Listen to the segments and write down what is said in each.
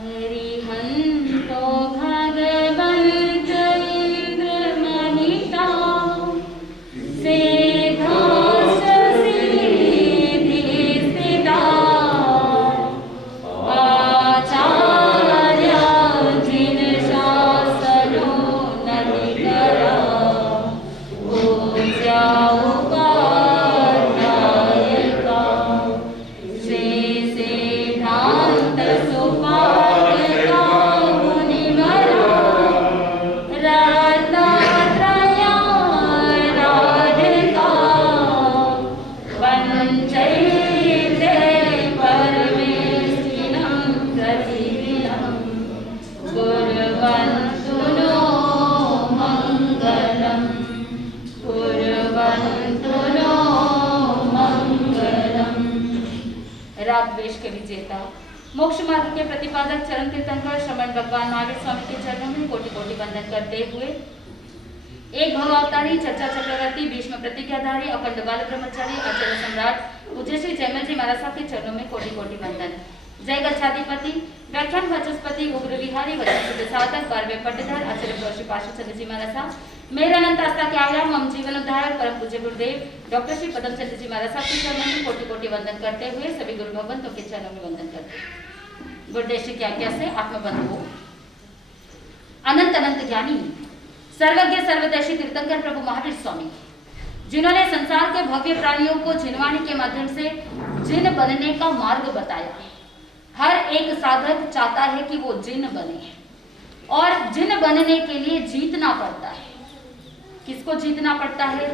हरिहन्तो भगवन्त इन्द्रमहिता सेधास्तसिद्धि स्थिता आचार्या जिनशासनो नतिकरा पूज्या उपाध्यायिका श्री सिद्धान्त सुपाठका मुनिवरा रत्नत्रया राधिका वञ्चैते परमेष्ठिनं प्रतिदिनं कुर्वन्तु नो मङ्गलम् कुर्वन्तु नो मङ्गलम्। राग द्वेष के विजेता मोक्ष मार्ग के प्रतिपादक चरण तीर्थंकर श्रमण भगवान महावीर स्वामी के चरणों में कोटि कोटि वंदन करते हुए एक भवावतारी चर्चा चक्रवर्ती भीष्म प्रतिज्ञाधारी अखंड बाल ब्रह्मचारी आचार्य सम्राट पूज्य श्री जयमल जी महाराज साहब के चरणों में कोटि कोटि वंदन। जय गच्छाधिपति व्याख्यान वाचस्पति उग्र विहारी वचन साधक 12वें पट्टेदार आचार्य श्री पार्श्वचंद्र जी महाराज साहब मेरे अनंत आस्था के आयाम मम जीवन उद्धारक परम पूज्य गुरुदेव डॉक्टर श्री पदम चंद्र जी महाराज साहब के चरणों में कोटि कोटि वंदन करते हुए सभी गुरु भगवंतों के चरणों में वंदन करते हैं। गुरुदेव की आज्ञा से आत्मबंधु अनंत अनंत ज्ञानी सर्वज्ञ सर्वदर्शी तीर्थंकर प्रभु महावीर स्वामी जिन्होंने संसार के भव्य प्राणियों को जिनवाणी के माध्यम से जिन बनने का मार्ग बताया। हर एक साधक चाहता है कि वो जिन बने और जिन बनने के लिए जीतना पड़ता है। किसको जीतना पड़ता है?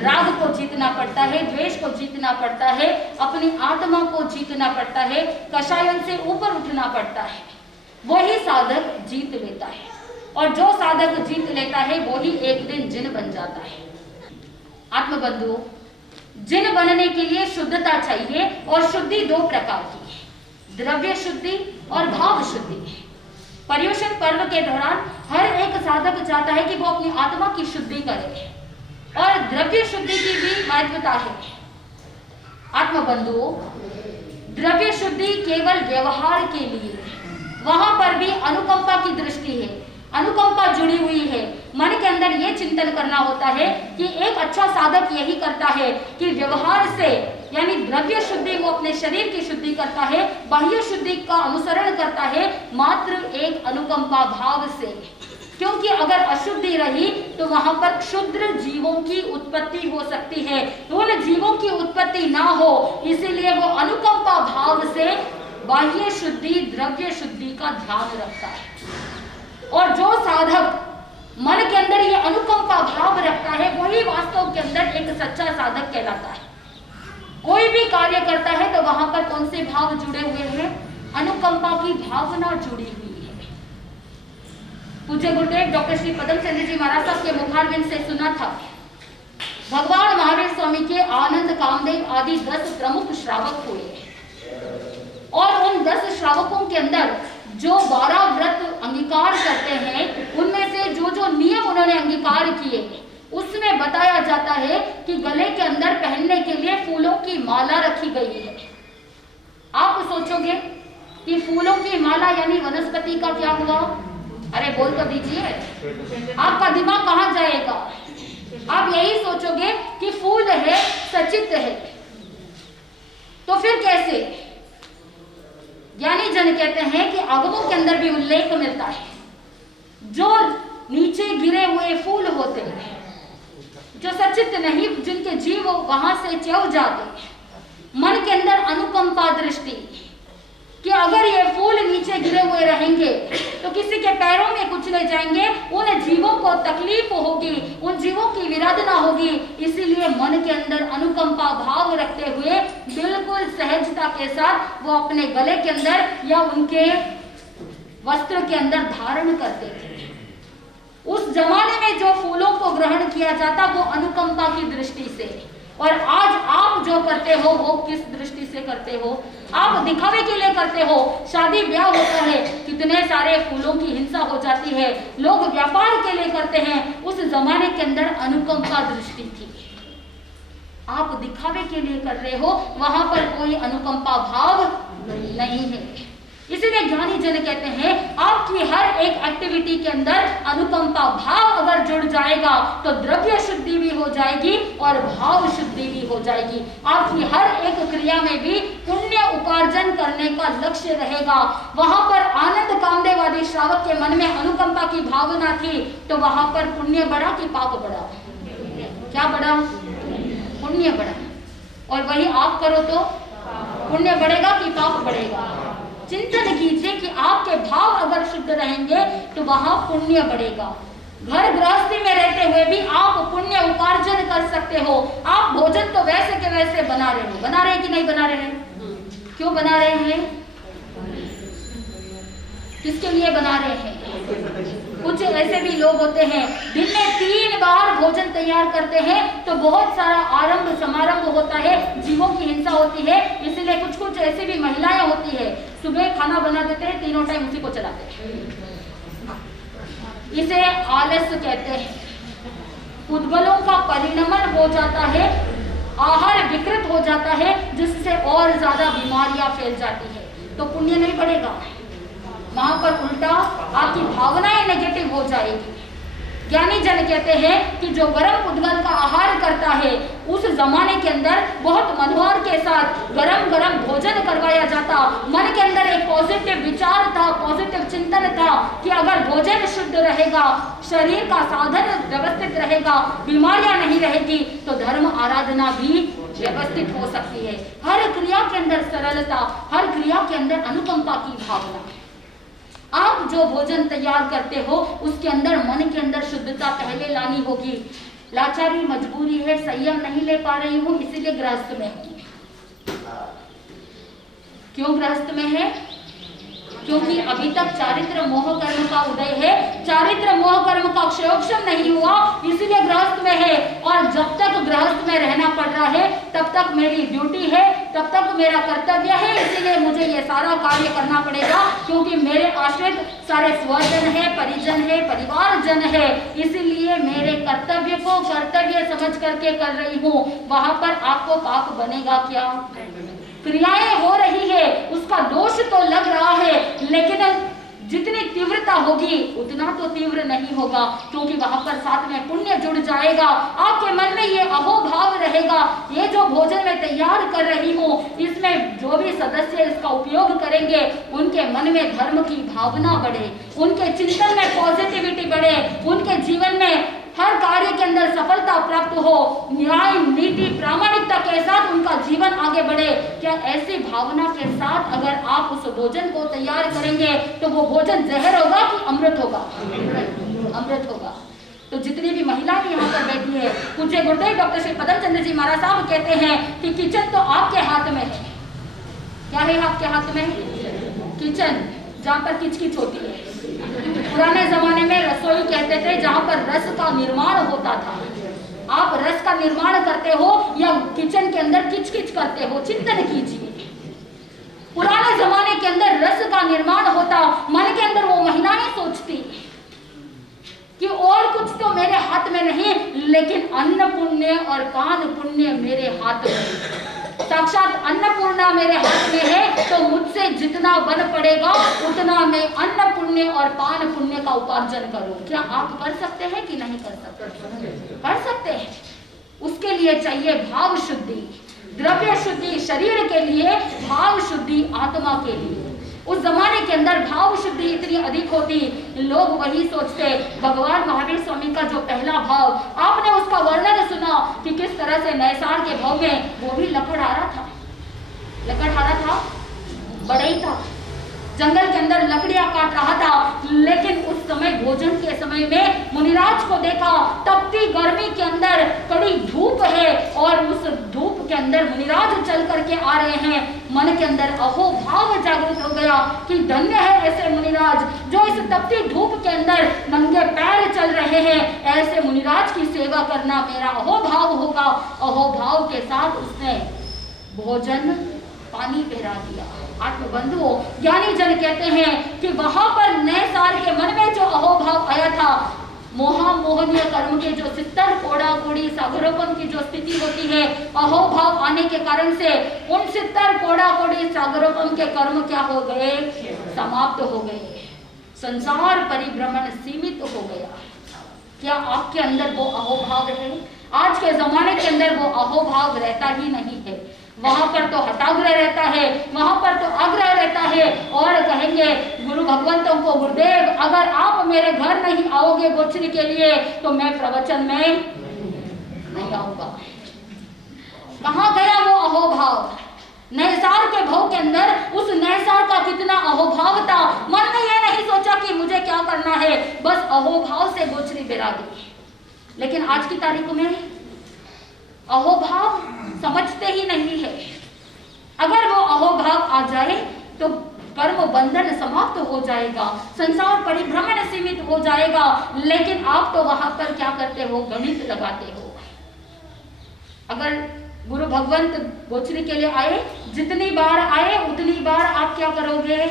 राग को जीतना पड़ता है, द्वेष को जीतना पड़ता है, अपनी आत्मा को जीतना पड़ता है, कषायन से ऊपर उठना पड़ता है। वही साधक जीत लेता है और जो साधक जीत लेता है वही एक दिन जिन बन जाता है। आत्मबंधु जिन बनने के लिए शुद्धता चाहिए और शुद्धि दो प्रकार की है, द्रव्य शुद्धि और भाव शुद्धि। पर्युषण पर्व के दौरान हर एक साधक चाहता है कि वो अपनी आत्मा की शुद्धि करे और द्रव्य शुद्धि की भी महत्वता है। आत्मबंधुओं द्रव्य शुद्धि केवल व्यवहार के लिए, वहां पर भी अनुकंपा की दृष्टि है, अनुकंपा जुड़ी हुई है। मन के अंदर ये चिंतन करना होता है कि एक अच्छा साधक यही करता है कि व्यवहार से यानी द्रव्य शुद्धि वो अपने शरीर की शुद्धि करता है, बाह्य शुद्धि का अनुसरण करता है मात्र एक अनुकंपा भाव से। क्योंकि अगर अशुद्धि रही तो वहां पर क्षुद्र जीवों की उत्पत्ति हो सकती है, तो उन जीवों की उत्पत्ति ना हो इसीलिए वो अनुकंपा भाव से बाह्य शुद्धि द्रव्य शुद्धि का ध्यान रखता है। और जो साधक मन के अंदर ये अनुकंपा भाव रखता है वही वास्तव के अंदर एक सच्चा साधक कहलाता है। कोई भी कार्य करता है तो वहां पर कौन से भाव जुड़े हुए हैं? अनुकंपा की भावना जुड़ी हुई है। पूज्य गुरुदेव डॉक्टर श्री पदम चंद्र जी महाराज साहब के मुखारविंद से सुना था भगवान महावीर स्वामी के आनंद कामदेव आदि 10 प्रमुख श्रावक हुए और उन 10 श्रावकों के अंदर जो 12 व्रत अंगीकार करते हैं उनमें से जो जो नियम उन्होंने अंगीकार किए उसमें बताया जाता है कि गले के अंदर पहनने के लिए फूलों की माला रखी गई है। आप सोचोगे कि फूलों की माला यानी वनस्पति का क्या हुआ? अरे बोल तो दीजिए, आपका दिमाग कहां जाएगा? आप यही सोचोगे कि फूल है सचित है, तो फिर कैसे? ज्ञानी जन कहते हैं कि आगमों के अंदर भी उल्लेख मिलता है जो नीचे गिरे हुए फूल होते हैं जो सचित नहीं, जिनके जीव वहां से चव जाते, मन के अंदर अनुकंपा दृष्टि कि अगर ये फूल नीचे गिरे हुए रहेंगे तो किसी के पैरों में कुचले जाएंगे, उन जीवों को तकलीफ होगी, उन जीवों की विराधना होगी। इसीलिए मन के अंदर अनुकंपा भाव रखते हुए बिल्कुल सहजता के साथ वो अपने गले के अंदर या उनके वस्त्र के अंदर धारण करते थे। उस जमाने में जो फूलों को ग्रहण किया जाता वो अनुकंपा की दृष्टि से, और आज आप जो करते हो वो किस दृष्टि से करते हो? आप दिखावे के लिए करते हो। शादी ब्याह होता है, कितने सारे फूलों की हिंसा हो जाती है, लोग व्यापार के लिए करते हैं। उस जमाने के अंदर अनुकंपा दृष्टि थी। आप दिखावे के लिए कर रहे हो, वहां पर कोई अनुकंपा भाव नहीं है। इसीलिए ज्ञानी जन कहते हैं आपकी हर एक एक्टिविटी के अंदर अनुकंपा भाव अगर जुड़ जाएगा तो द्रव्य शुद्धि भी हो जाएगी और भाव शुद्धि भी हो जाएगी। आपकी हर एक क्रिया में भी पुण्य उपार्जन करने का लक्ष्य रहेगा। वहां पर आनंद कामदेवादी श्रावक के मन में अनुकंपा की भावना थी तो वहां पर पुण्य बढ़ा कि पाप बढ़ा? क्या बढ़ा? पुण्य बढ़ा। और वही आप करो तो पुण्य बढ़ेगा कि पाप बढ़ेगा? चिंतन कीजिए कि आपके भाव अगर शुद्ध रहेंगे तो वहां पुण्य बढ़ेगा। घर गृहस्थी में रहते हुए भी आप पुण्य उपार्जन कर सकते हो। आप भोजन तो वैसे के वैसे बना रहे हो, बना रहे हैं कि नहीं बना रहे हैं? क्यों बना रहे हैं? किसके लिए बना रहे हैं? कुछ ऐसे भी लोग होते हैं दिन में 3 बार भोजन तैयार करते हैं तो बहुत सारा आरंभ समारंभ होता है, जीवों की हिंसा होती है। इसलिए कुछ ऐसे भी महिलाएं होती है सुबह खाना बना देते हैं, तीनों टाइम उसी को चलाते हैं। इसे आलस कहते हैं। उद्गलों का परिणमन हो जाता है, आहार विकृत हो जाता है जिससे और ज्यादा बीमारियां फैल जाती है। तो पुण्य नहीं बढ़ेगा, वहां पर उल्टा आपकी भावनाएं नेगेटिव हो जाएगी। ज्ञानी जन कहते हैं कि जो गर्म उद्गल का आहार करता है उस जमाने के अंदर बहुत मनोहर के साथ गरम गरम भोजन करवाया जाता। मन के अंदर एक पॉजिटिव विचार था, पॉजिटिव चिंतन था कि अगर भोजन शुद्ध रहेगा, शरीर का साधन व्यवस्थित रहेगा, बीमारियां नहीं रहेगी तो धर्म आराधना भी व्यवस्थित हो सकती है। हर क्रिया के अंदर सरलता, हर क्रिया के अंदर अनुकंपा की भावना। आप जो भोजन तैयार करते हो उसके अंदर मन के अंदर शुद्धता पहले लानी होगी। लाचारी, मजबूरी है, संयम नहीं ले पा रही हूं इसीलिए गृहस्थ में हूं। क्यों गृहस्थ में है? क्योंकि अभी तक चारित्र मोह कर्म का उदय है, चारित्र मोह कर्म का क्षयोक्षम नहीं हुआ इसीलिए गृहस्थ में है। और जब तक गृहस्थ में रहना पड़ रहा है तब तक मेरी ड्यूटी है, तब तक मेरा कर्तव्य है, इसीलिए मुझे ये सारा कार्य करना पड़ेगा क्योंकि मेरे आश्रित सारे स्वजन है, परिजन है, परिवारजन है, इसीलिए मेरे कर्तव्य को कर्तव्य समझ करके कर रही हूँ। वहां पर आपको पाप बनेगा क्या? क्रियाएं हो रही है उसका दोष तो लग रहा है लेकिन जितनी तीव्रता होगी उतना तो तीव्र नहीं होगा क्योंकि वहां पर साथ में पुण्य जुड़ जाएगा। आपके मन में ये अहोभाव रहेगा, ये जो भोजन मैं तैयार कर रही हूँ इसमें जो भी सदस्य इसका उपयोग करेंगे उनके मन में धर्म की भावना बढ़े, उनके चिंतन में पॉजिटिविटी बढ़े, उनके जीवन में हर कार्य के अंदर सफलता प्राप्त हो, न्याय, नीति, प्रामाणिकता के साथ उनका जीवन आगे बढ़े। क्या ऐसी भावना के साथ अगर आप उस भोजन को तैयार करेंगे तो वो भोजन जहर होगा कि अमृत होगा? अमृत होगा। तो जितनी भी महिलाएं यहाँ पर बैठी है, पूज्य गुरुदेव डॉक्टर श्री पदम चंद्र जी महाराज साहब कहते हैं कि किचन तो आपके हाथ में है। क्या है आपके हाथ में? किचन, जहाँ पर किचकिच होती है। पुराने जमाने में रसोई कहते थे जहाँ पर रस का निर्माण होता था। आप रस का निर्माण करते हो या किचन के अंदर किचकिच करते हो? चिंतन कीजिए। पुराने जमाने के अंदर रस का निर्माण होता, मन के अंदर वो महिलाएं सोचती कि और कुछ तो मेरे हाथ में नहीं लेकिन अन्न पुण्य और पान पुण्य मेरे हाथ में। साक्षात अन्नपूर्णा मेरे हाथ में है तो मुझसे जितना बन पड़ेगा उतना मैं अन्न पुण्य और पान पुण्य का उपार्जन करूं। क्या आप कर सकते हैं कि नहीं कर सकते? कर सकते हैं। उसके लिए चाहिए भाव शुद्धि, द्रव्य शुद्धि शरीर के लिए, भाव शुद्धि आत्मा के लिए। उस जमाने के अंदर भाव शुद्धि इतनी अधिक होती, लोग वही सोचते। भगवान महावीर स्वामी का जो पहला भाव, आपने उसका वर्णन सुना कि किस तरह से नैसार के भाव में वो भी लकड़हारा था। लकड़हारा था, बढ़ई था, जंगल के अंदर लकड़ियां काट रहा था। लेकिन उस समय भोजन के समय में मुनिराज को देखा, तपती गर्मी के अंदर कड़ी धूप है और उस धूप के अंदर मुनिराज चल करके आ रहे हैं। मन के अंदर अहोभाव जागृत हो गया कि धन्य है ऐसे मुनिराज जो इस तपती धूप के अंदर नंगे पैर चल रहे हैं। ऐसे मुनिराज की सेवा करना मेरा अहोभाव होगा। अहोभाव के साथ उसने भोजन पानी पिला दिया। आत्मबंधुओं, ज्ञानी जन कहते हैं कि वहां पर नैसार के मन में जो अहोभाव आया था, मोहा मोहनीय कर्म के जो 70 कोड़ा कोड़ी सागरोपम की जो स्थिति होती है, अहोभाव आने के कारण से उन 70 कोड़ा कोड़ी सागरोपम के कर्म क्या हो गए? समाप्त हो गए, संसार परिभ्रमण सीमित हो गया। क्या आपके अंदर वो अहोभाव है? आज के जमाने के अंदर वो अहोभाव रहता ही नहीं है। वहां पर तो हठाग्रह रहता है, वहां पर तो आग्रह रहता है, और कहेंगे गुरु भगवंतों को, गुरुदेव अगर आप मेरे घर नहीं आओगे गोचरी के लिए तो मैं प्रवचन में नहीं आऊंगा। कहाँ गया वो अहोभाव? नैसार के भाव के अंदर उस नैसार का कितना अहोभाव था। मन ने यह नहीं सोचा कि मुझे क्या करना है, बस अहोभाव से गोचरी बिरा दी। लेकिन आज की तारीख में अहोभाव समझते ही नहीं है। अगर वो अहोभाव आ जाए तो कर्म बंधन समाप्त हो जाएगा, संसार परिभ्रमण सीमित हो जाएगा। लेकिन आप तो वहां पर क्या करते हो? गणित लगाते हो। अगर गुरु भगवंत गोचरी के लिए आए, जितनी बार आए उतनी बार आप क्या करोगे?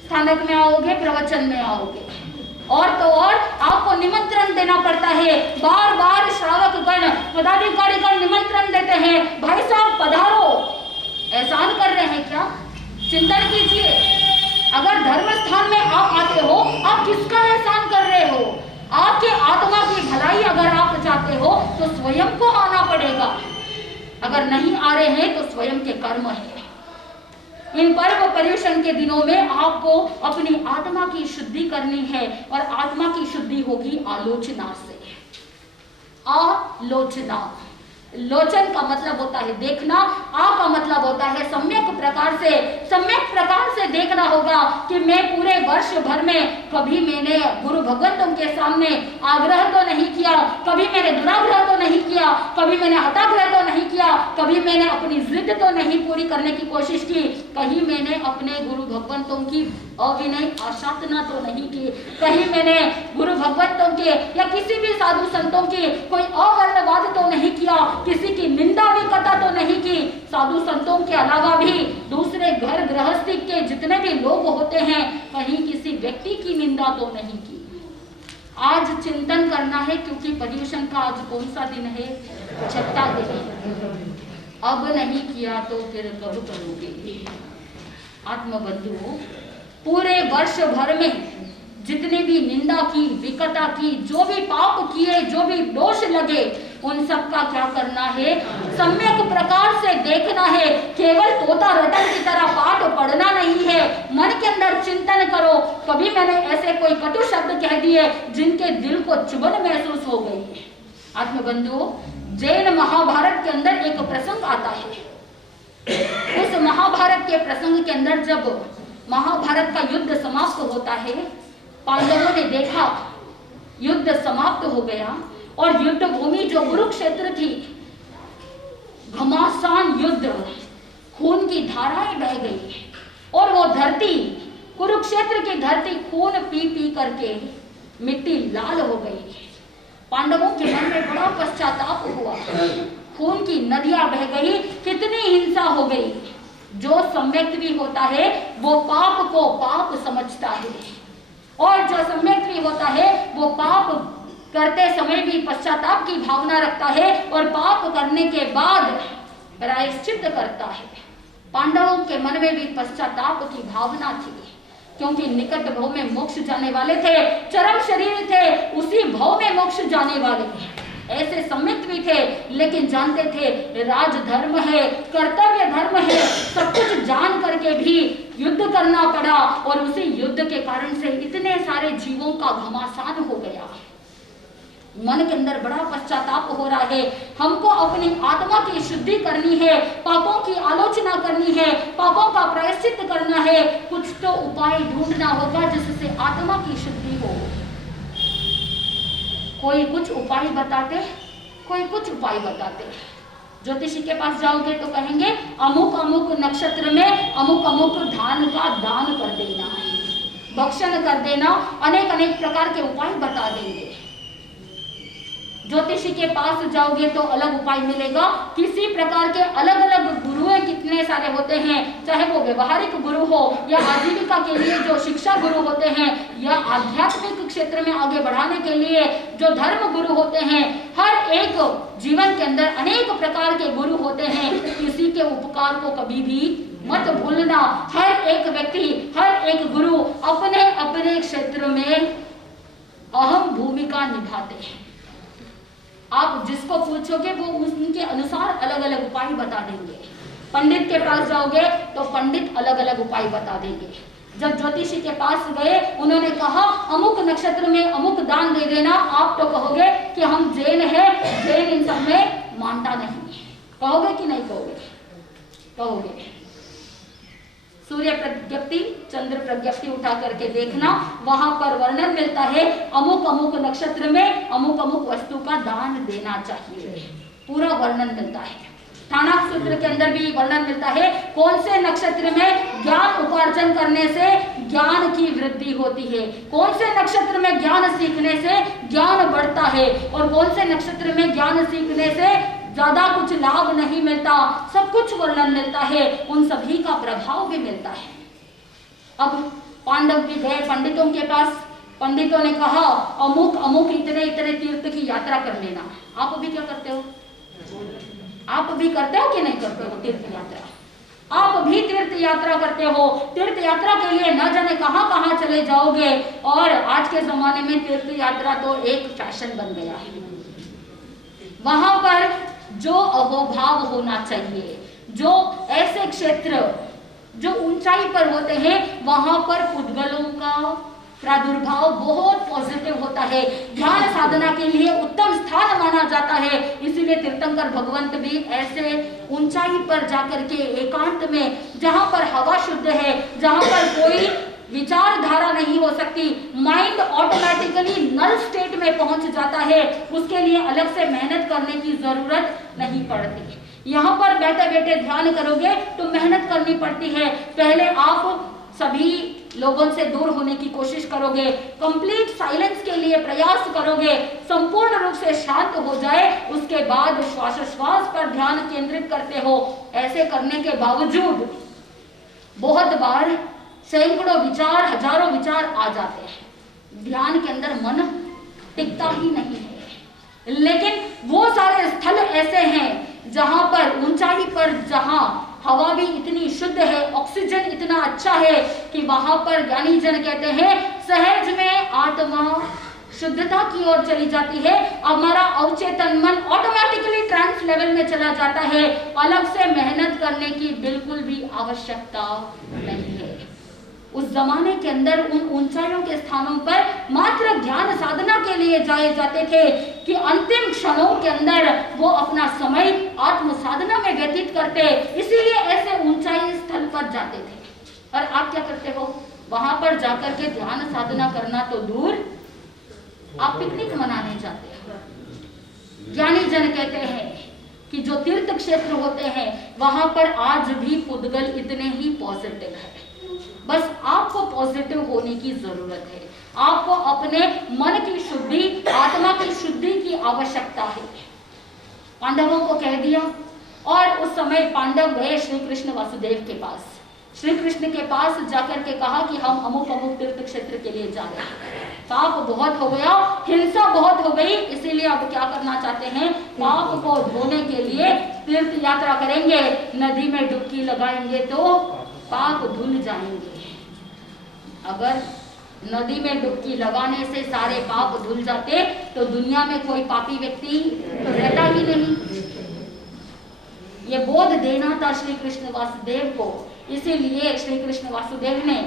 स्थानक में आओगे, प्रवचन में आओगे। और तो और आपको निमंत्रण देना पड़ता है। बार बार श्रावक गण, पदाधिकारी गण निमंत्रण देते हैं, भाई साहब पधारो। एहसान कर रहे हैं क्या? चिंतन कीजिए। अगर धर्म स्थान में आप आते हो, आप किसका एहसान कर रहे हो? आपके आत्मा की भलाई अगर आप चाहते हो तो स्वयं को आना पड़ेगा। अगर नहीं आ रहे हैं तो स्वयं के कर्म है। इन पर्व पर्युषण के दिनों में आपको अपनी आत्मा की शुद्धि करनी है, और आत्मा की शुद्धि होगी आलोचना से। आलोचना, लोचन का मतलब होता है देखना, आ का मतलब होता है सम्यक प्रकार से देखना होगा कि मैं पूरे वर्ष भर में कभी मैंने गुरु भगवंतों के सामने आग्रह तो नहीं किया, कभी मैंने दुराग्रह तो नहीं किया, कभी मैंने हताग्रह तो नहीं किया, कभी मैंने अपनी जिद तो नहीं पूरी करने की कोशिश की, कहीं मैंने अपने गुरु भगवंतों की अविनय आशातना तो नहीं की, कहीं मैंने गुरु भगवंतों के या किसी भी साधु संतों की कोई अवर्णवाद तो नहीं किया, किसी की निंदा भी कथा तो नहीं की। साधु संतों के अलावा भी दूसरे घर गृहस्थी के जितने भी लोग होते हैं, कहीं किसी व्यक्ति की निंदा तो नहीं की। आज चिंतन करना है, क्योंकि पर्युषण का आज कौन सा दिन है? छठा दिन। अब नहीं किया तो फिर कब करोगे? आत्मबंधुओं, पूरे वर्ष भर में जितने भी निंदा की, विकटा की, जो भी पाप किए, जो भी दोष लगे, उन सब का क्या करना है? सम्यक प्रकार से देखना है। केवल तोता रटन की तरह पाठ पढ़ना नहीं है। मन के अंदर चिंतन करो, कभी मैंने ऐसे कोई कटु शब्द कह दिए जिनके दिल को चुभन महसूस हो गई। आत्मबंधुओं, जैन महाभारत के अंदर एक प्रसंग आता है। उस महाभारत के प्रसंग के अंदर जब महाभारत का युद्ध समाप्त होता है, पांडवों ने देखा युद्ध समाप्त हो गया, और युद्ध भूमि जो कुरुक्षेत्र थी, घमासान युद्ध, खून की धाराएं बह गई, और वो धरती, कुरुक्षेत्र की धरती खून पी पी करके मिट्टी लाल हो गई। पांडवों के मन में बड़ा पश्चाताप हुआ। खून की नदियां बह गई, कितनी हिंसा हो गई। जो सम्यक भी होता है वो पाप को पाप समझता है, और जो सम्यक भी होता है वो पाप करते समय भी पश्चाताप की भावना रखता है, और पाप करने के बाद प्रायश्चित करता है। पांडवों के मन में भी पश्चाताप की भावना थी, क्योंकि निकट भव में मोक्ष जाने वाले थे, चरम शरीर थे, उसी भव में मोक्ष जाने वाले ऐसे सम्यक भी थे, लेकिन जानते थे राजधर्म है, कर्तव्य धर्म है, सब कुछ जान करके भी युद्ध करना पड़ा, और उसी युद्ध के कारण से इतने सारे जीवों का घमासान हो गया। मन के अंदर बड़ा पश्चाताप हो रहा है। हमको अपनी आत्मा की शुद्धि करनी है, पापों की आलोचना करनी है, पापों का प्रायश्चित करना है, कुछ तो उपाय ढूंढना होगा जिससे आत्मा की शुद्धि हो। कोई कुछ उपाय बताते, कोई कुछ उपाय बताते। ज्योतिषी के पास जाओगे तो कहेंगे अमुक अमुक नक्षत्र में अमुक अमुक धान का दान कर देना, भक्षण कर देना, अनेक अनेक प्रकार के उपाय बता देंगे। ज्योतिषी के पास जाओगे तो अलग उपाय मिलेगा। किसी प्रकार के अलग अलग गुरुएं कितने सारे होते हैं, चाहे वो व्यवहारिक गुरु हो या आजीविका के लिए जो शिक्षा गुरु होते हैं, या आध्यात्मिक क्षेत्र में आगे बढ़ाने के लिए जो धर्म गुरु होते हैं। हर एक जीवन के अंदर अनेक प्रकार के गुरु होते हैं, किसी के उपकार को कभी भी मत भूलना, हर एक व्यक्ति, हर एक गुरु अपने अपने क्षेत्र में अहम भूमिका निभाते हैं। आप जिसको पूछोगे वो उनके अनुसार अलग अलग उपाय बता देंगे। पंडित के पास जाओगे तो पंडित अलग अलग उपाय बता देंगे। जब ज्योतिषी के पास गए, उन्होंने कहा अमुक नक्षत्र में अमुक दान दे देना, आप तो कहोगे कि हम जैन है, जैन इन सब में मानता नहीं। कहोगे कि नहीं कहोगे? कहोगे। सूर्य प्रज्ञप्ति, चंद्र प्रज्ञप्ति उठा करके देखना, वहां पर वर्णन मिलता है अमुक अमुक नक्षत्र में अमुक अमुक वस्तु का दान देना चाहिए, पूरा वर्णन मिलता है। थानाक सूत्र के अंदर भी वर्णन मिलता है कौन से नक्षत्र में ज्ञान उपार्जन करने से ज्ञान की वृद्धि होती है, कौन से नक्षत्र में ज्ञान सीखने से ज्ञान बढ़ता है, और कौन से नक्षत्र में ज्ञान सीखने से ज्यादा कुछ लाभ नहीं मिलता। सब कुछ वर्णन मिलता है, उन सभी का प्रभाव भी मिलता है। अब पांडव भी गए पंडितों के पास, पंडितों ने कहा अमुक अमुक इतने इतने तीर्थ की यात्रा कर लेना। आप भी क्या करते हो? आप भी करते हो कि नहीं करते हो तीर्थ यात्रा? आप भी तीर्थ यात्रा करते हो। तीर्थ यात्रा के लिए न जाने कहां कहां चले जाओगे, और आज के जमाने में तीर्थ यात्रा तो एक फैशन बन गया है। वहां पर जो अहोभाव होना चाहिए, जो ऐसे क्षेत्र जो ऊंचाई पर होते हैं, वहां पर पुद्गलों का प्रादुर्भाव बहुत पॉजिटिव होता है, ध्यान साधना के लिए उत्तम स्थान माना जाता है। इसीलिए तीर्थंकर भगवंत भी ऐसे ऊंचाई पर जाकर के एकांत में, जहां पर हवा शुद्ध है, जहां पर कोई विचारधारा नहीं हो सकती, माइंड ऑटोमेटिकली नल स्टेट में पहुंच जाता है, उसके लिए अलग से मेहनत करने की जरूरत नहीं पड़ती। यहाँ पर बैठे बैठे ध्यान करोगे तो मेहनत करनी पड़ती है। पहले आप सभी लोगों से दूर होने की कोशिश करोगे, कंप्लीट साइलेंस के लिए प्रयास करोगे, संपूर्ण रूप से शांत हो जाए, उसके बाद श्वासोश्वास पर ध्यान केंद्रित करते हो। ऐसे करने के बावजूद बहुत बार सैकड़ों विचार, हजारों विचार आ जाते हैं, ध्यान के अंदर मन टिकता ही नहीं है। लेकिन वो सारे स्थल ऐसे हैं जहां पर ऊंचाई पर, जहां हवा भी इतनी शुद्ध है, ऑक्सीजन इतना अच्छा है कि वहां पर ज्ञानी जन कहते हैं सहज में आत्मा शुद्धता की ओर चली जाती है, हमारा अवचेतन मन ऑटोमेटिकली ट्रांस लेवल में चला जाता है। अलग से मेहनत करने की बिल्कुल भी आवश्यकता नहीं है। उस जमाने के अंदर उन ऊंचाइयों के स्थानों पर मात्र ज्ञान साधना के लिए जाए जाते थे कि अंतिम क्षणों के अंदर वो अपना समय आत्म साधना में व्यतीत करते, इसीलिए ऐसे ऊंचाई स्थल पर जाते थे। और आप क्या करते हो? वहां पर जाकर के ध्यान साधना करना तो दूर, आप पिकनिक मनाने जाते हो। ज्ञानी जन कहते हैं कि जो तीर्थ क्षेत्र होते हैं वहां पर आज भी पुद्गल इतने ही पॉजिटिव है। बस आपको पॉजिटिव होने की जरूरत है, आपको अपने मन की शुद्धि, आत्मा की शुद्धि की आवश्यकता है। पांडवों को कह दिया, और उस समय पांडव गए श्री कृष्ण वासुदेव के पास। श्री कृष्ण के पास जाकर के कहा कि हम अमुक अमुक तीर्थ क्षेत्र के लिए जा रहे हैं, पाप बहुत हो गया, हिंसा बहुत हो गई, इसीलिए अब क्या करना चाहते हैं, पाप को धोने के लिए तीर्थ यात्रा करेंगे, नदी में डुबकी लगाएंगे तो पाप धुल जाएंगे। अगर नदी में डुबकी लगाने से सारे पाप धुल जाते तो दुनिया में कोई पापी व्यक्ति तो रहता ही नहीं। ये बोध देना था श्री कृष्ण वासुदेव को, इसीलिए श्री कृष्ण वासुदेव ने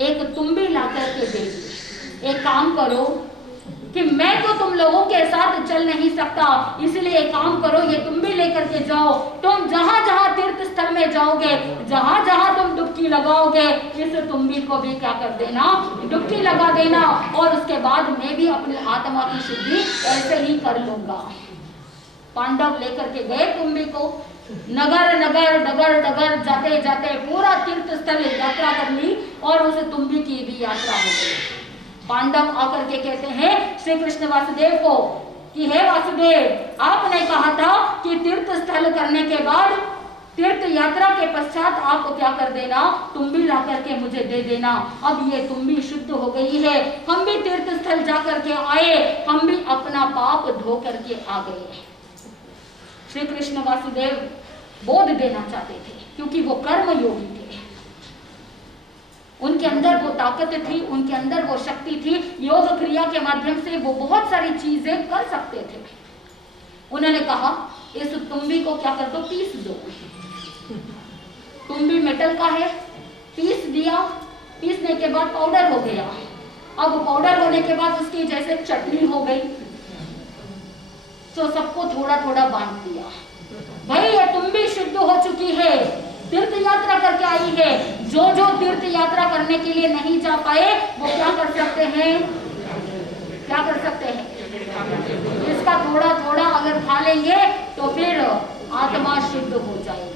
एक तुम्बी ला करके दे दी। एक काम करो कि मैं तो तुम लोगों के साथ चल नहीं सकता, इसलिए एक काम करो, ये तुम्बी लेकर के जाओ, तुम जहां जहां तीर्थ स्थल में जाओगे, जहां जहां तुम डुबकी लगाओगे, इस तुम्बी को भी क्या कर देना, डुबकी लगा देना, और उसके बाद मैं भी अपनी आत्मा की शुद्धि ऐसे ही कर लूंगा। पांडव लेकर के गए तुम्बी को, नगर नगर डगर डगर जाते जाते पूरा तीर्थ स्थल यात्रा कर ली, और उस तुम्बी की भी यात्रा हो गई। पांडव आकर के कहते हैं श्री कृष्ण वासुदेव को कि हे वासुदेव, आपने कहा था कि तीर्थ स्थल करने के बाद, तीर्थ यात्रा के पश्चात आप क्या कर देना, तुम्बी ला करके मुझे दे देना। अब ये तुम्बी शुद्ध हो गई है, हम भी तीर्थ स्थल जा करके आए, हम भी अपना पाप धो करके आ गए। श्री कृष्ण वासुदेव बोध देना चाहते थे। क्योंकि वो कर्म योगी थे। उनके अंदर वो ताकत थी, उनके अंदर वो शक्ति थी, योग क्रिया के माध्यम से वो बहुत सारी चीजें कर सकते थे। उन्होंने कहा इस तुम्बी को क्या कर दो, पीस दो। तुम्बी मेटल का है, पीस दिया, पीसने के बाद पाउडर हो गया। अब पाउडर होने के बाद उसकी जैसे चटनी हो गई, तो सबको थोड़ा थोड़ा बांट दिया। भाई ये तुम्बी शुद्ध हो चुकी है, तीर्थ यात्रा करके आई है। जो जो तीर्थ यात्रा करने के लिए नहीं जा पाए वो क्या कर सकते हैं, क्या कर सकते हैं, इसका थोड़ा थोड़ा अगर खा लेंगे तो फिर आत्मा शुद्ध हो जाएगी।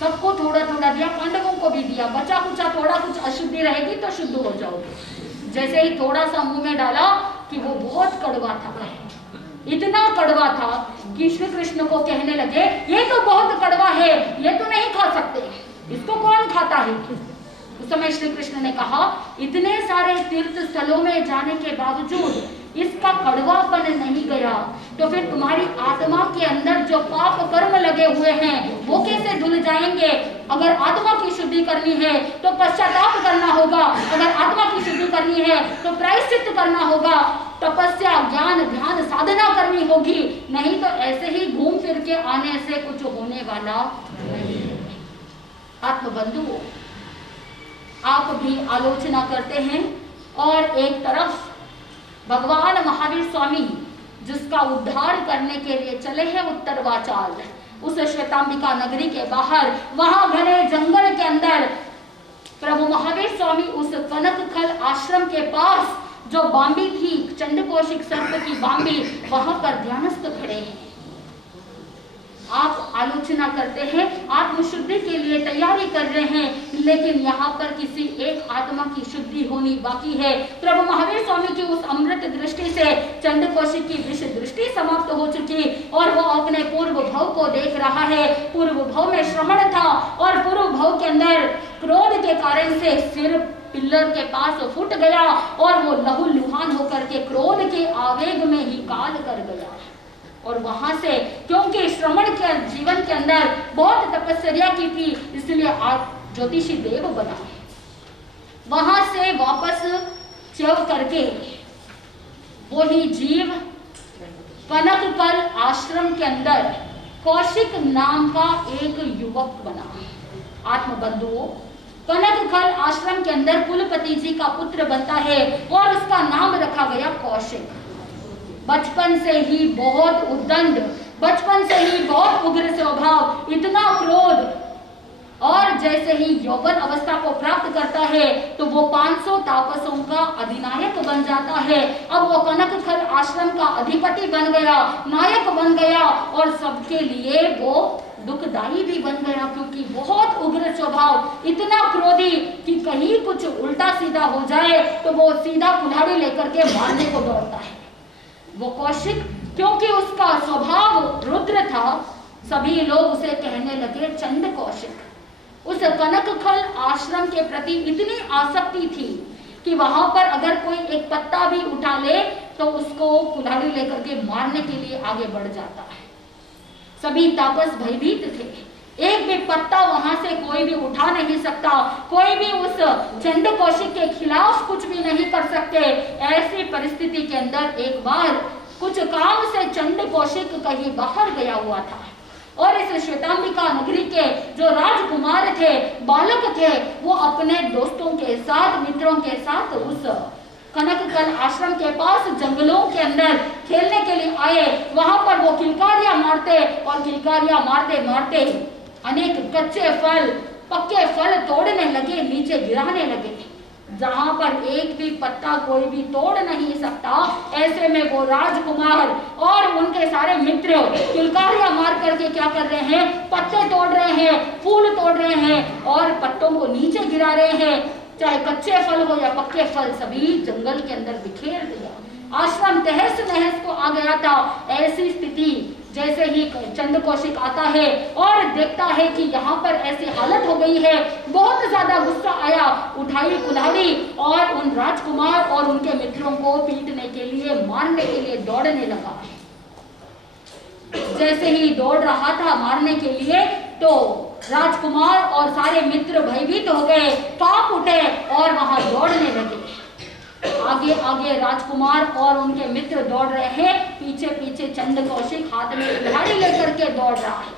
सबको थोड़ा थोड़ा दिया, पांडवों को भी दिया, बचा कुचा थोड़ा कुछ अशुद्धि रहेगी तो शुद्ध हो जाओगे। जैसे ही थोड़ा सा मुंह में डाला कि वो बहुत कड़वा था, इतना कड़वा था कि श्री कृष्ण को कहने लगे ये तो बहुत कड़वा है, ये तो नहीं खा सकते, इसको कौन खाता है। उस समय श्री कृष्ण ने कहा इतने सारे तीर्थ स्थलों में जाने के बावजूद इसका कड़वापन नहीं गया तो फिर तुम्हारी आत्मा के अंदर जो पाप कर्म लगे हुए हैं वो कैसे धुल जाएंगे। अगर आत्मा की शुद्धि करनी है तो पश्चाताप करना होगा, अगर आत्मा की शुद्धि करनी है तो प्रायश्चित करना होगा, तपस्या ज्ञान ध्यान साधना करनी होगी, नहीं तो ऐसे ही घूम फिर के आने से कुछ होने वाला नहीं। आत्मबंधुओं, आप भी आलोचना करते हैं और एक तरफ भगवान महावीर स्वामी जिसका उद्धार करने के लिए चले हैं उत्तरवाचाल, उस श्वेतांबिका नगरी के बाहर, वहां घने जंगल के अंदर प्रभु महावीर स्वामी उस कनकखल आश्रम के पास जो बांबी थी, चंडकोशिक सर्प की बांबी, वहां पर ध्यानस्थ खड़े हैं। आप आलोचना करते हैं, आत्मशुद्धि के लिए तैयारी कर रहे हैं, लेकिन यहाँ पर किसी एक आत्मा की शुद्धि होनी बाकी है। प्रभु महावीर स्वामी की उस अमृत दृष्टि से चंडकोशिक की विष दृष्टि समाप्त हो चुकी और वो अपने पूर्व भव को देख रहा है। पूर्व भव में श्रवण था और पूर्व भव के अंदर क्रोध के कारण से सिर पिल्लर के पास फूट गया और वो लहूलुहान होकर के क्रोध के आवेग में ही काल कर गया। और वहां से क्योंकि श्रवण के जीवन के अंदर बहुत तपस्या की थी, इसलिए आज ज्योतिषी देव बना। वहां से वापस चव करके वही जीव कनककल आश्रम के अंदर कौशिक नाम का एक युवक बना। आत्मबंधुओं, कनकखल आश्रम के अंदर कुलपति जी का पुत्र बनता है और उसका नाम रखा गया कौशिक। बचपन से ही बहुत उद्दंड, बचपन से ही बहुत उग्र स्वभाव, इतना क्रोध, और जैसे ही यौवन अवस्था को प्राप्त करता है तो वो 500 तापसों का अधिनायक बन जाता है। अब वो कनकखल आश्रम का अधिपति बन गया, नायक बन गया और सबके लिए वो दुखदाई भी बन गया, क्योंकि बहुत उग्र स्वभाव, इतना क्रोधी कि कहीं कुछ उल्टा सीधा हो जाए तो वो सीधा कुल्हाड़ी लेकर के मारने को दौड़ता है। वो कौशिक, क्योंकि उसका स्वभाव रुद्र था, सभी लोग उसे कहने लगे चंड कौशिक। उस कनकखल आश्रम के प्रति इतनी आसक्ति थी कि वहां पर अगर कोई एक पत्ता भी उठा ले तो उसको कुल्हाड़ी लेकर के मारने के लिए आगे बढ़ जाता है। सभी तापस भयभीत थे, एक भी पत्ता वहां से कोई भी उठा नहीं सकता, कोई भी उस चंड कौशिक के खिलाफ कुछ भी नहीं कर सकते। ऐसी परिस्थिति के अंदर एक बार कुछ काम से चंड कौशिक कहीं बाहर गया हुआ था और इस श्वेतांबिका नगरी के जो राजकुमार थे, बालक थे, वो अपने दोस्तों के साथ, मित्रों के साथ उस कनकखल आश्रम के पास जंगलों के अंदर खेलने के लिए आए। वहां पर वो किलकारियां मारते और किलकारियां मारते मारते अनेक कच्चे फल, पक्के फल तोड़ने लगे, नीचे गिराने लगे। जहां पर एक भी पत्ता कोई भी तोड़ नहीं सकता, ऐसे में वो राजकुमार और उनके सारे मित्र किलकारियां मार करके क्या कर रहे हैं, पत्ते तोड़ रहे हैं, फूल तोड़ रहे हैं और पत्तों को नीचे गिरा रहे हैं। चाहे कच्चे फल हो या पक्के फल, सभी जंगल के अंदर बिखेर दिया। आश्रम तहस नहस को आ गया था। ऐसी स्थिति जैसे ही चंड कौशिक आता है और देखता है कि यहाँ पर ऐसी हालत हो गई है, बहुत ज्यादा गुस्सा आया, उठाई कुल्हाड़ी और उन राजकुमार और उनके मित्रों को पीटने के लिए, मारने के लिए दौड़ने लगा। जैसे ही दौड़ रहा था मारने के लिए तो राजकुमार और सारे मित्र भयभीत हो गए, कांप उठे और वहां दौड़ने लगे। आगे आगे राजकुमार और उनके मित्र दौड़ रहे हैं, पीछे पीछे चंड कौशिक हाथ में कुल्हाड़ी लेकर के दौड़ रहा है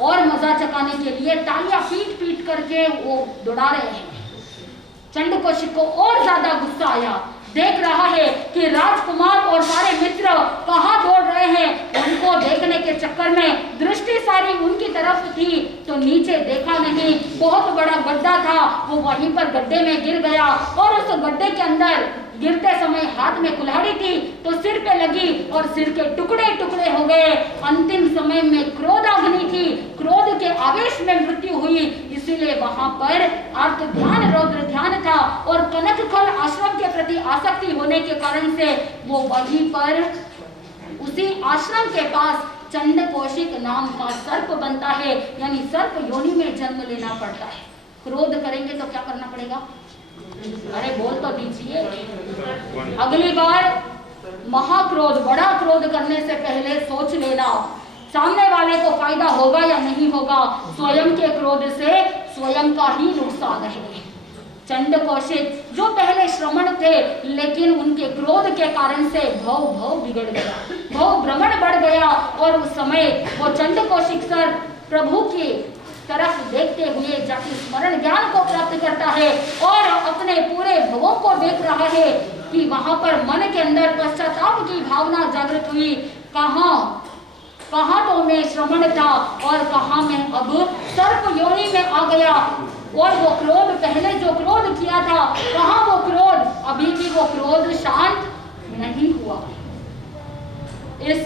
और मजा चकाने के लिए तालियां पीट पीट करके वो दौड़ा रहे हैं। चंड कौशिक को और ज्यादा गुस्सा आया, देख रहा है कि राजकुमार और सारे मित्र कहाँ दौड़ रहे हैं। उनको देखने के चक्कर में दृष्टि सारी उनकी तरफ थी, तो नीचे देखा नहीं, बहुत बड़ा गड्ढा था, वो वहीं पर गड्ढे में गिर गया और उस गड्ढे के अंदर गिरते समय हाथ में कुल्हाड़ी थी तो सिर पे लगी और सिर के टुकड़े टुकड़े हो गए। अंतिम समय में क्रोधाग्नि थी, क्रोध के आवेश में मृत्यु हुई, इसीलिए वहां पर अर्थ ध्यान रौद्र ध्यान था और कनकखल आश्रम के प्रति आसक्ति होने के कारण से वो वहीं पर उसी आश्रम के पास चंड कौशिक नाम का सर्प बनता है, यानी सर्प योनि में जन्म लेना पड़ता है। क्रोध करेंगे तो क्या करना पड़ेगा? अरे बोल तो दीजिए। अगली बार महाक्रोध, बड़ा क्रोध करने से पहले सोच लेना सामने वाले को फायदा होगा या नहीं होगा। स्वयं के क्रोध से स्वयं का ही नुकसान है। चंड कौशिक जो पहले श्रमण थे, लेकिन उनके क्रोध के कारण से भव बिगड़ गया, भव भ्रमण बढ़ गया और उस समय वो चंड कौशिक सर प्रभु की तरफ देखते हुए जाति स्मरण ज्ञान को प्राप्त करता है और अपने पूरे भवों को देख रहा है कि वहां पर मन के अंदर पश्चाताप की भावना जागृत हुई। कहाँ तो मैं श्रमण था और कहाँ मैं अब सर्प योनि में आ गया। और वो क्रोध, पहले जो क्रोध किया था, कहाँ वो क्रोध, अभी भी वो क्रोध शांत नहीं हुआ। इस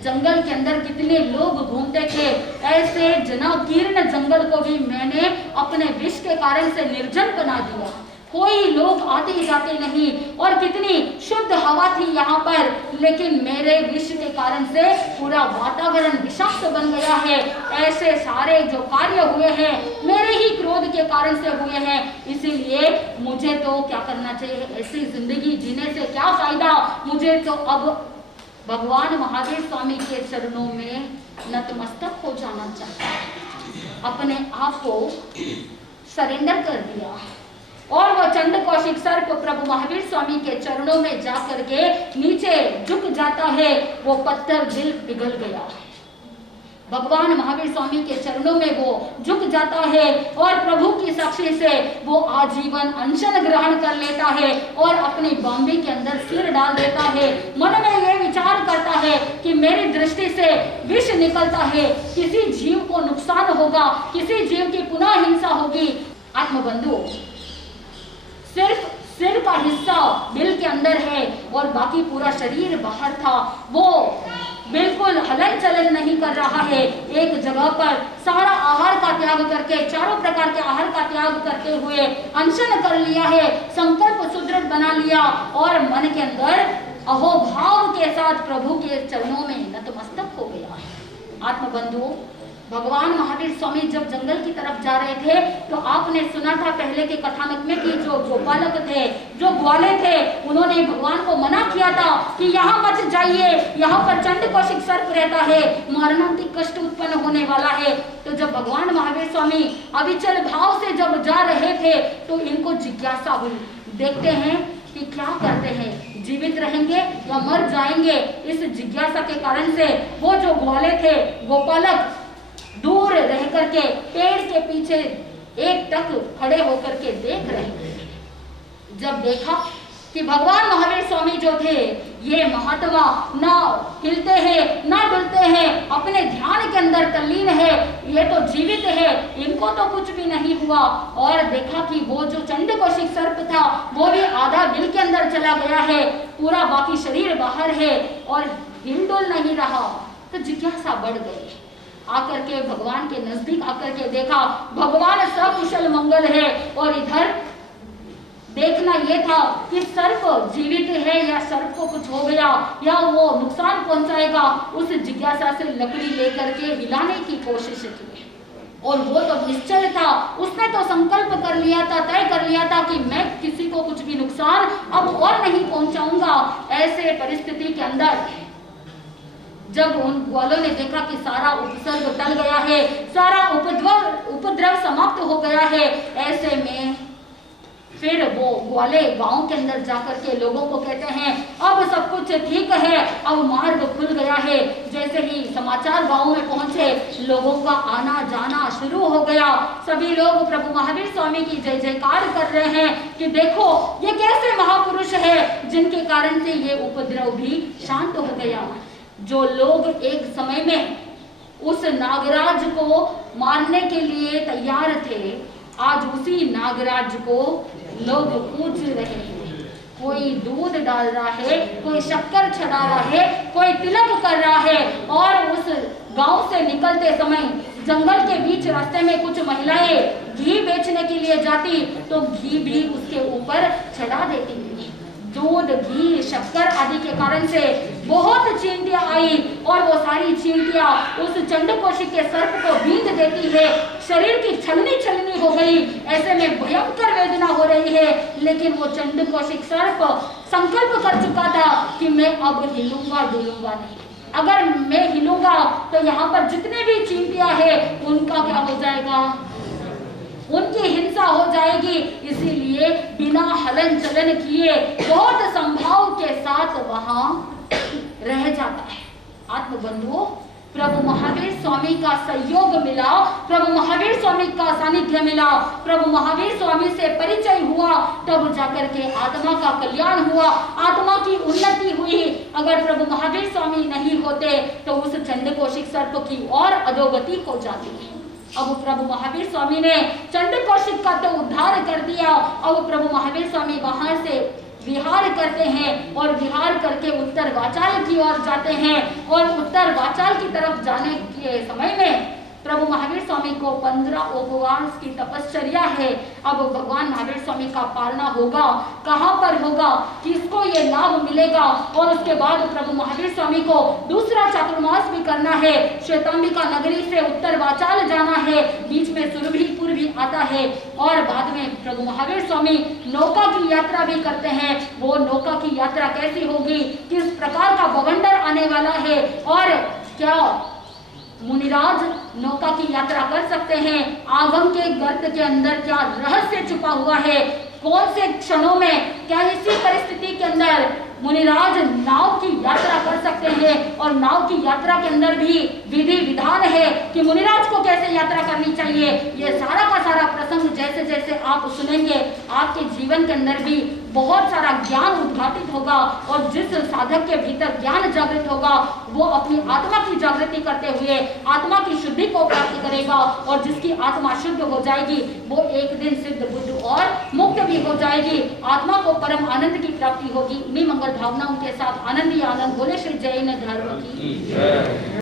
जंगल के अंदर कितने लोग घूमते थे, ऐसे जनाकीर्ण जंगल को भी मैंने अपने विष के कारण से निर्जन बना दिया। कोई लोग आते जाते नहीं और कितनी शुद्ध हवा थी यहाँ पर, लेकिन मेरे विष के कारण से पूरा वातावरण विषाक्त बन गया है। ऐसे सारे जो कार्य हुए हैं मेरे ही क्रोध के कारण से हुए हैं, इसीलिए मुझे तो क्या करना चाहिए, ऐसी जिंदगी जीने से क्या फायदा। मुझे तो अब भगवान महावीर स्वामी के चरणों में नतमस्तक हो जाना चाहिए। अपने आप को सरेंडर कर दिया और वो चंड कौशिक सर्प प्रभु महावीर स्वामी के चरणों में जा करके नीचे झुक जाता है। वो पत्थर दिल पिघल गया। भगवान महावीर स्वामी के चरणों में वो झुक जाता है और प्रभु की साक्षी से वो आजीवन अनशन ग्रहण कर लेता है और अपनी बांबी के अंदर सिर डाल देता है। मन में ये विचार करता है कि मेरी दृष्टि से विष निकलता है, किसी जीव को नुकसान होगा, किसी जीव की पुनः हिंसा होगी। आत्मबंधु, सिर्फ सिर का हिस्सा बिल के अंदर है और बाकी पूरा शरीर बाहर था। वो बिल्कुल हलन चलन नहीं कर रहा है। एक जगह पर सारा आहार का त्याग करके, चारों प्रकार के आहार का त्याग करते हुए अनशन कर लिया है, संकल्प सुदृढ़ बना लिया और मन के अंदर अहोभाव के साथ प्रभु के चरणों में नतमस्तक हो गया। आत्मबंधु, भगवान महावीर स्वामी जब जंगल की तरफ जा रहे थे तो आपने सुना था पहले के कथानक में कि जो गोपालक थे, जो ग्वाले थे, उन्होंने भगवान को मना किया था कि यहाँ मत जाइए, यहाँ पर चंड कौशिक सर्प रहता है, मरणांतिक कष्ट उत्पन्न होने वाला है। तो जब भगवान महावीर स्वामी अविचल भाव से जब जा रहे थे तो इनको जिज्ञासा हुई, देखते हैं कि क्या करते हैं, जीवित रहेंगे या मर जाएंगे। इस जिज्ञासा के कारण से वो जो ग्वाले थे, गोपालक, दूर रह करके पेड़ के पीछे एक टक खड़े होकर के देख रहे थे। जब देखा कि भगवान महावीर स्वामी जो थे, ये महात्मा ना हिलते हैं ना डुलते हैं, अपने ध्यान के अंदर तल्लीन है, ये तो जीवित है, इनको तो कुछ भी नहीं हुआ। और देखा कि वो जो चंड कौशिक सर्प था वो भी आधा बिल के अंदर चला गया है, पूरा बाकी शरीर बाहर है और हिलडुल नहीं रहा। तो जिज्ञासा बढ़ गई। आकर के भगवान के नजदीक आकर के देखा भगवान सकुशल मंगल है और इधर देखना यह था कि सर्प जीवित है या सर्प को कुछ हो गया या वो नुकसान पहुंचाएगा। उस जिज्ञासा से लकड़ी लेकर के हिलाने की कोशिश की और वो तो निश्चल था, उसने तो संकल्प कर लिया था, तय कर लिया था कि मैं किसी को कुछ भी नुकसान अब और नहीं पहुंचाऊंगा। ऐसे परिस्थिति के अंदर जब उन ग्वालों ने देखा कि सारा उपसर्ग टल गया है, सारा उपद्रव समाप्त हो गया है, ऐसे में फिर वो ग्वाले गांव के अंदर जाकर के लोगों को कहते हैं अब सब कुछ ठीक है, अब मार्ग खुल गया है। जैसे ही समाचार गांव में पहुंचे, लोगों का आना जाना शुरू हो गया। सभी लोग प्रभु महावीर स्वामी की जय जयकार कर रहे हैं कि देखो ये कैसे महापुरुष है जिनके कारण से ये उपद्रव भी शांत हो गया। जो लोग एक समय में उस नागराज को मारने के लिए तैयार थे, आज उसी नागराज को लोग पूज रहे हैं। कोई दूध डाल रहा है, कोई शक्कर चढ़ा रहा है, कोई तिलक कर रहा है। और उस गांव से निकलते समय जंगल के बीच रास्ते में कुछ महिलाएं घी बेचने के लिए जाती तो घी भी उसके ऊपर चढ़ा देती। दूध, घी, शक्कर आदि के कारण से बहुत चींटियां आई और वो सारी चींटियां उस चंडकोशिक के सर्प को बींध देती है। शरीर की छलनी छलनी हो गई, ऐसे में भयंकर वेदना हो रही है। लेकिन वो चंडकोशिक सर्प संकल्प कर चुका था कि मैं अब हिलूंगा डुलूंगा नहीं। अगर मैं हिलूंगा तो यहाँ पर जितने भी चींटियां हैं उनका क्या हो जाएगा, उनकी हिंसा हो जाएगी। इसीलिए बिना हलन चलन किए बहुत संभाव के साथ वहां रह जाता है। आत्मबंधुओं, प्रभु महावीर स्वामी का सहयोग मिला, प्रभु महावीर स्वामी का सानिध्य मिला, प्रभु महावीर स्वामी से परिचय हुआ, तब जाकर के आत्मा का कल्याण हुआ, आत्मा की उन्नति हुई। अगर प्रभु महावीर स्वामी नहीं होते तो उस चंडकोशिक सर्प की और अधोगति हो जाती है। अब प्रभु महावीर स्वामी ने चंडकोशिक का तो उद्धार कर दिया। अब प्रभु महावीर स्वामी वहां से विहार करते हैं और विहार करके उत्तर वाचाल की ओर जाते हैं। और उत्तर वाचाल की तरफ जाने के समय में प्रभु महावीर स्वामी को 15 उपवास की तपश्चर्या है। अब भगवान महावीर स्वामी का पालना होगा, कहाँ पर होगा, किसको ये लाभ मिलेगा। और उसके बाद प्रभु महावीर स्वामी को दूसरा चातुर्मास भी करना है, श्वेतांबिका नगरी से उत्तर वाचाल जाना है, बीच में सुरभिपुर भी आता है। और बाद में प्रभु महावीर स्वामी नौका की यात्रा भी करते हैं। वो नौका की यात्रा कैसी होगी, किस प्रकार का बवंडर आने वाला है, और क्या मुनिराज नौका की यात्रा कर सकते हैं, आगम के गर्त के अंदर क्या रहस्य छुपा हुआ है, कौन से क्षणों में, क्या इसी परिस्थिति के अंदर मुनिराज नाव की यात्रा कर सकते हैं। और नाव की यात्रा के अंदर भी विधि विधान है कि मुनिराज को कैसे यात्रा करनी चाहिए। ये सारा का सारा प्रसंग जैसे जैसे आप सुनेंगे, आपके जीवन के अंदर भी बहुत सारा ज्ञान उद्घाटित होगा। और जिस साधक के भीतर ज्ञान जागृत होगा वो अपनी आत्मा की जागृति करते हुए आत्मा की शुद्धि को प्राप्त करेगा। और जिसकी आत्मा शुद्ध हो जाएगी वो एक दिन सिद्ध बुद्ध और मुक्त भी हो जाएगी। आत्मा को परम आनंद की प्राप्ति होगी। उन्हीं मंगल भावनाओं के साथ आनंद ही आनंद। बोले श्री जैन धर्म की।